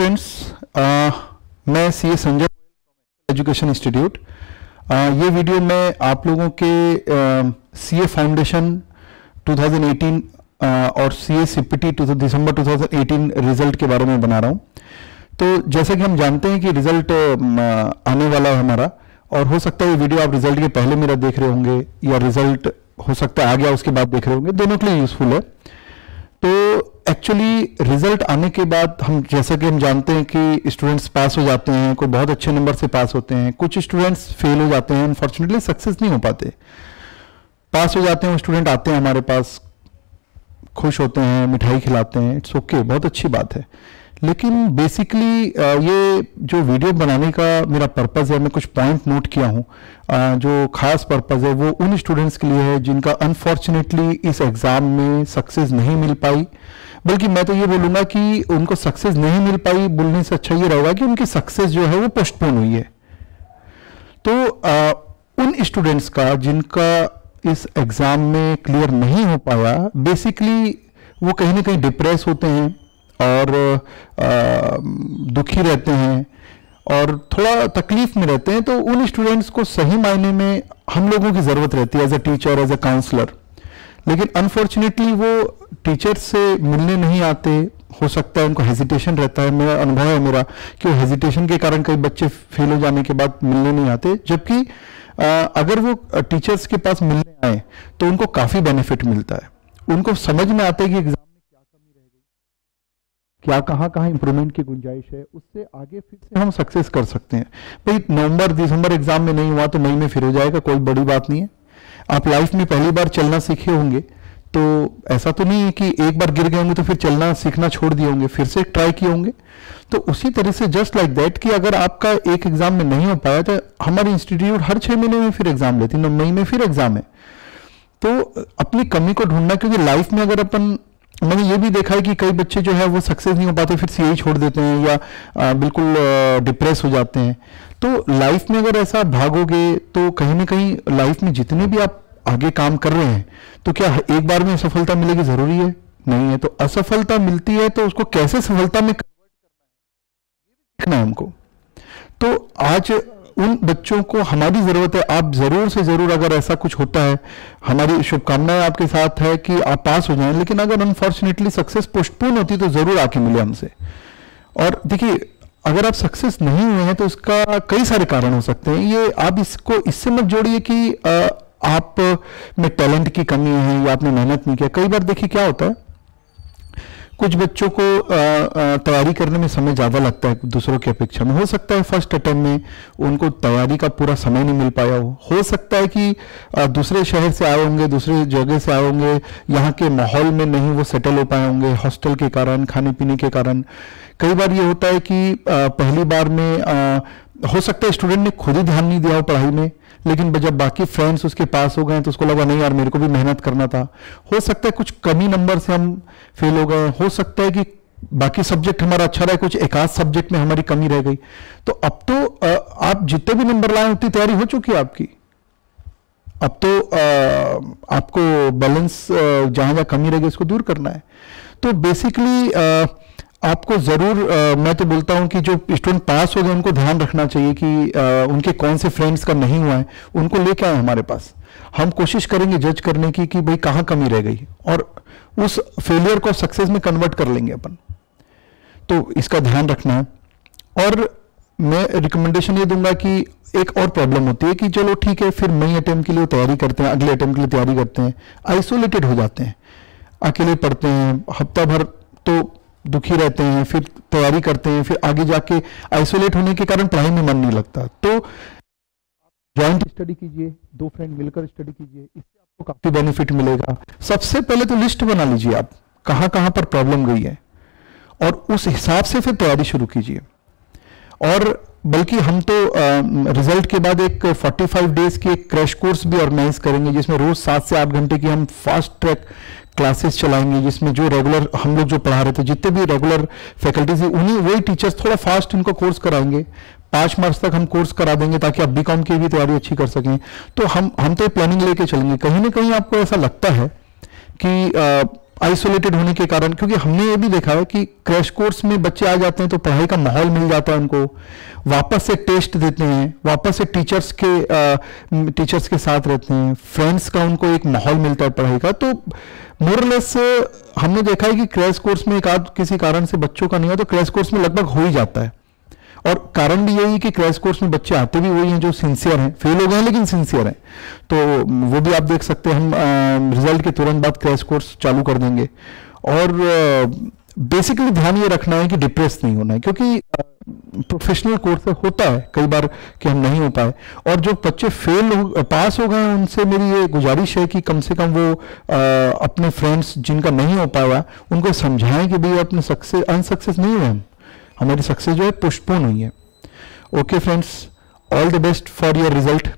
Friends, मैं CA Sanjay education institute. ये video मैं आप लोगों के सीए फाउंडेशन 2018 और सीए सीपीटी दिसंबर 2018 रिजल्ट के बारे में बना रहा हूँ। तो जैसा कि हम जानते हैं कि रिजल्ट आने वाला है हमारा, और हो सकता है ये वीडियो आप रिजल्ट के पहले मेरा देख रहे होंगे या रिजल्ट हो सकता है आ गया उसके बाद देख रहे होंगे, दोनों के लिए यूजफुल है। तो एक्चुअली रिजल्ट आने के बाद हम जैसा कि हम जानते हैं कि स्टूडेंट्स पास हो जाते हैं, कोई बहुत अच्छे नंबर से पास होते हैं, कुछ स्टूडेंट्स फेल हो जाते हैं, अनफॉर्चुनेटली सक्सेस नहीं हो पाते। पास हो जाते हैं, वो स्टूडेंट आते हैं हमारे पास, खुश होते हैं, मिठाई खिलाते हैं, इट्स ओके, बहुत अच्छी बात है। लेकिन बेसिकली ये जो वीडियो बनाने का मेरा पर्पज़ है, मैं कुछ पॉइंट नोट किया हूँ। जो खास पर्पज़ है वो उन स्टूडेंट्स के लिए है जिनका अनफॉर्चुनेटली इस एग्ज़ाम में सक्सेस नहीं मिल पाई। बल्कि मैं तो ये बोलूँगा कि उनको सक्सेस नहीं मिल पाई बोलने से अच्छा ये रहेगा कि उनकी सक्सेस जो है वो पोस्टपोन हुई है। तो उन स्टूडेंट्स का जिनका इस एग्ज़ाम में क्लियर नहीं हो पाया, बेसिकली वो कहीं ना कहीं डिप्रेस होते हैं और दुखी रहते हैं और थोड़ा तकलीफ में रहते हैं। तो उन स्टूडेंट्स को सही मायने में हम लोगों की ज़रूरत रहती है as a teacher, as a counsellor. लेकिन अनफॉर्चुनेटली वो टीचर से मिलने नहीं आते। हो सकता है उनको हेजिटेशन रहता है, मेरा अनुभव है मेरा कि वो हेजिटेशन के कारण कई बच्चे फेल हो जाने के बाद मिलने नहीं आते। जबकि अगर वो टीचर्स के पास मिलने आए तो उनको काफ़ी बेनिफिट मिलता है। उनको समझ में आता है कि एग्जाम में क्या कमी रह गई, क्या कहाँ इंप्रूवमेंट की गुंजाइश है, उससे आगे फिर से हम सक्सेस कर सकते हैं। भाई नवंबर दिसंबर एग्जाम में नहीं हुआ तो मई में फिर हो जाएगा, कोई बड़ी बात नहीं है। आप लाइफ में पहली बार चलना सीखे होंगे तो ऐसा तो नहीं है कि एक बार गिर गए होंगे तो फिर चलना सीखना छोड़ दिए होंगे, फिर से ट्राई किए होंगे। तो उसी तरह से जस्ट लाइक दैट कि अगर आपका एक एग्जाम में नहीं हो पाया तो हमारी इंस्टीट्यूट हर 6 महीने में फिर एग्जाम लेती है, मई में फिर एग्जाम है। तो अपनी कमी को ढूंढना, क्योंकि लाइफ में अगर मैंने ये भी देखा है कि कई बच्चे जो है वो सक्सेस नहीं हो पाते, फिर सीए छोड़ देते हैं या बिल्कुल डिप्रेस हो जाते हैं। तो लाइफ में अगर ऐसा भागोगे तो कहीं ना कहीं लाइफ में जितने भी आप आगे काम कर रहे हैं, तो क्या एक बार में सफलता मिलेगी जरूरी है? नहीं है। तो असफलता मिलती है तो उसको कैसे सफलता में सीखना है हमको। तो आज उन बच्चों को हमारी जरूरत है। आप जरूर से जरूर, अगर ऐसा कुछ होता है, हमारी शुभकामनाएं आपके साथ है कि आप पास हो जाएं। लेकिन अगर अनफॉर्चुनेटली सक्सेस पोस्टपोन होती तो जरूर आके मिले हमसे। और देखिए, अगर आप सक्सेस नहीं हुए हैं तो उसका कई सारे कारण हो सकते हैं। ये आप इसको इससे मत जोड़िए कि आप में टैलेंट की कमी है या आपने मेहनत नहीं किया। कई बार देखिए क्या होता है, कुछ बच्चों को तैयारी करने में समय ज़्यादा लगता है दूसरों की अपेक्षा में। हो सकता है फर्स्ट अटेम्प्ट में उनको तैयारी का पूरा समय नहीं मिल पाया हो सकता है कि दूसरे शहर से आए होंगे, दूसरे जगह से आए होंगे, यहाँ के माहौल में नहीं वो सेटल हो पाए होंगे, हॉस्टल के कारण, खाने पीने के कारण। कई बार ये होता है कि पहली बार में हो सकता है स्टूडेंट ने खुद ही ध्यान नहीं दिया हो पढ़ाई में, लेकिन जब बाकी फ्रेंड्स उसके पास हो गए तो उसको लगा नहीं यार मेरे को भी मेहनत करना था। हो सकता है कुछ कमी नंबर से हम फेल हो गए, हो सकता है कि बाकी सब्जेक्ट हमारा अच्छा रहा, कुछ एक आध सब्जेक्ट में हमारी कमी रह गई। तो अब तो आप जितने भी नंबर लाए उतनी तैयारी हो चुकी है आपकी। अब तो आपको बैलेंस जहां जहां कमी रह गई उसको दूर करना है। तो बेसिकली आपको जरूर मैं तो बोलता हूं कि जो स्टूडेंट पास हो गए उनको ध्यान रखना चाहिए कि उनके कौन से फ्रेंड्स का नहीं हुआ है, उनको लेके आए हमारे पास। हम कोशिश करेंगे जज करने की कि भाई कहाँ कमी रह गई, और उस फेलियर को सक्सेस में कन्वर्ट कर लेंगे अपन। तो इसका ध्यान रखना है। और मैं रिकमेंडेशन ये दूंगा कि एक और प्रॉब्लम होती है कि चलो ठीक है, फिर नई अटेम्प्ट के लिए तैयारी करते हैं, अगले अटेम्प्ट के लिए तैयारी करते हैं, आइसोलेटेड हो जाते हैं, अकेले पढ़ते हैं, हफ्ता भर तो दुखी रहते हैं, फिर तैयारी करते हैं, फिर आगे जाके आइसोलेट होने के कारण पढ़ाई में मन नहीं लगता। तो जॉइंट स्टडी कीजिए, 2 फ्रेंड मिलकर स्टडी कीजिए, इससे आपको काफी बेनिफिट मिलेगा। सबसे पहले तो लिस्ट बना लीजिए आप कहाँ कहाँ पर प्रॉब्लम गई है, और उस हिसाब से फिर तैयारी शुरू कीजिए। और बल्कि हम तो रिजल्ट के बाद एक 45 डेज की एक क्रैश कोर्स भी ऑर्गेनाइज करेंगे, जिसमें रोज 7 से 8 घंटे की हम फास्ट ट्रैक क्लासेस चलाएंगे, जिसमें जो रेगुलर हम लोग जो पढ़ा रहे थे, जितने भी रेगुलर फैकल्टीज उन्हीं वही टीचर्स थोड़ा फास्ट इनको कोर्स कराएंगे। 5 मार्च तक हम कोर्स करा देंगे ताकि आप बीकॉम की भी तैयारी अच्छी कर सकें। तो हम तो प्लानिंग लेके चलेंगे। कहीं ना कहीं आपको ऐसा लगता है कि आइसोलेटेड होने के कारण, क्योंकि हमने ये भी देखा है कि क्रैश कोर्स में बच्चे आ जाते हैं तो पढ़ाई का माहौल मिल जाता है उनको, वापस से टेस्ट देते हैं, वापस से टीचर्स के साथ रहते हैं, फ्रेंड्स का उनको एक माहौल मिलता है पढ़ाई का। तो मोरलेस हमने देखा है कि क्रैश कोर्स में एक आध किसी कारण से बच्चों का नहीं हो तो क्रैश कोर्स में लगभग हो ही जाता है। और कारण भी यही है कि क्रैश कोर्स में बच्चे आते भी वही हैं जो सिंसियर हैं, फेल हो गए हैं लेकिन सिंसियर हैं। तो वो भी आप देख सकते हैं, हम रिजल्ट के तुरंत बाद क्रैश कोर्स चालू कर देंगे। और बेसिकली ध्यान ये रखना है कि डिप्रेस नहीं होना है, क्योंकि प्रोफेशनल कोर्स होता है कई बार कि हम नहीं हो पाए। और जो बच्चे पास हो गए हैं उनसे मेरी ये गुजारिश है कि कम से कम वो अपने फ्रेंड्स जिनका नहीं हो पाया उनको समझाएं कि भाई अपने अनसक्सेस नहीं हुए, हमारी सक्सेस जो है पोस्टपोन हुई है। Okay friends, all the best for your result.